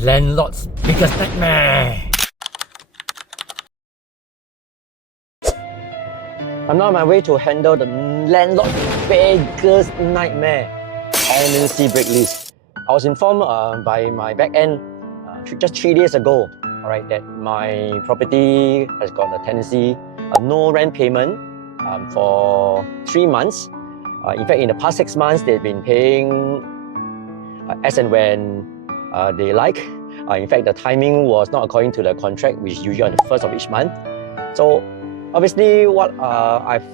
Landlord's biggest nightmare. I'm now on my way to handle the landlord's biggest nightmare, tenancy break lease. I was informed by my back end just 3 days ago, alright, that my property has got a tenancy, no rent payment for 3 months. In fact, in the past 6 months, they've been paying as and when they like. In fact, the timing was not according to the contract, which is usually on the 1st of each month. So obviously, what I've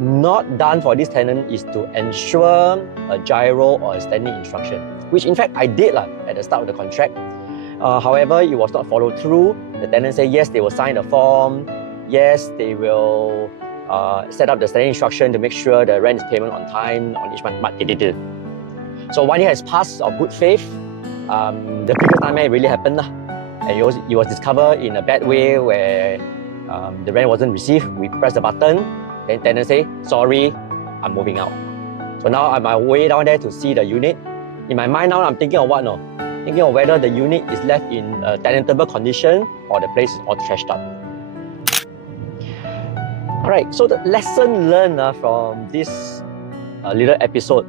not done for this tenant is to ensure a gyro or a standing instruction, which in fact I did at the start of the contract. However, it was not followed through. The tenant said yes, they will sign the form, yes, they will set up the standing instruction to make sure the rent is payment on time on each month, but they didn't. So 1 year has passed of good faith. The biggest nightmare really happened, and it was discovered in a bad way where the rent wasn't received. We press the button, then tenant say, sorry, I'm moving out. So now I'm on my way down there to see the unit. In my mind now, I'm thinking of what? Thinking of whether the unit is left in a tenantable condition or the place is all trashed up. Alright, so the lesson learned from this little episode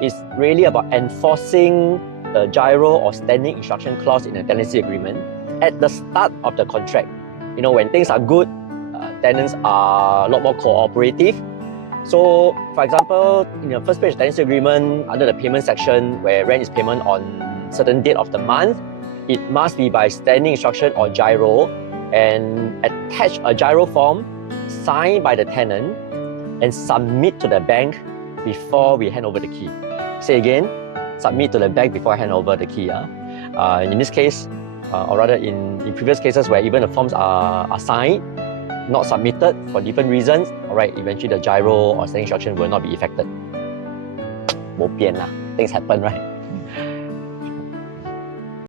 is really about enforcing the gyro or standing instruction clause in a tenancy agreement at the start of the contract. You know, when things are good, tenants are a lot more cooperative. So, for example, in the first page tenancy agreement, under the payment section where rent is payment on certain date of the month, it must be by standing instruction or gyro, and attach a gyro form signed by the tenant and submit to the bank before we hand over the key. Say again, submit to the bank before I hand over the key. In this case, or rather in previous cases where even the forms are signed, not submitted for different reasons, alright, eventually the gyro or standing instruction will not be effected. Bo pian lah, things happen, right?